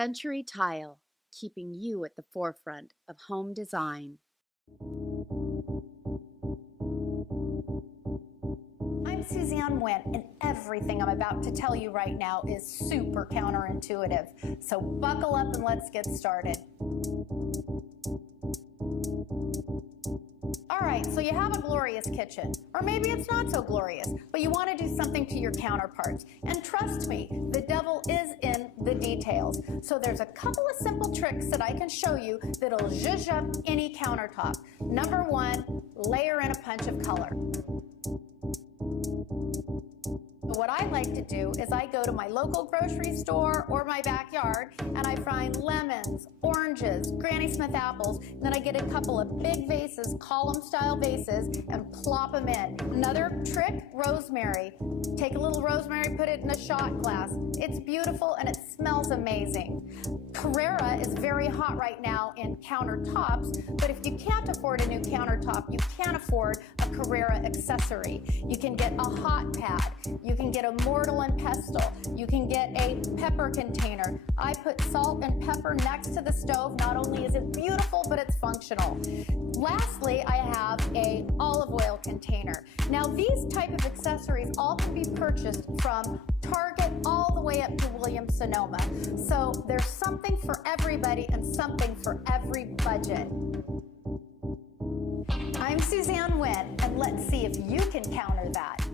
Century Tile, keeping you at the forefront of home design. I'm Suzanne Wynn, and everything I'm about to tell you right now is super counterintuitive. So buckle up and let's get started. All right, so you have a glorious kitchen, or maybe it's not so glorious, but you want to do something to your counterparts. And trust me, the devil is in the details. So there's a couple of simple tricks that I can show you that'll zhuzh up any countertop. Number one, layer in a punch of color. What I like to do is I go to my local grocery store or my backyard and I find lemons, oranges, Granny Smith apples, and then I get a couple of big vases, column style vases, and plop them in. Another trick, rosemary. Take a little rosemary, put it in a shot glass. It's beautiful and it smells amazing. Carrara is very hot right now in countertops, but if you can't afford a new countertop, you can afford a Carrara accessory. You can get a hot pad. You can get a mortar and pestle. You can get a pepper container. I put salt and pepper next to the stove. Not only is it beautiful, but it's functional. Lastly, I have a olive oil container. Now these type of accessories all can be purchased from Target all the way up to Williams-Sonoma. So there's something for everybody and something for every budget. I'm Suzanne Wynn, and let's see if you can counter that.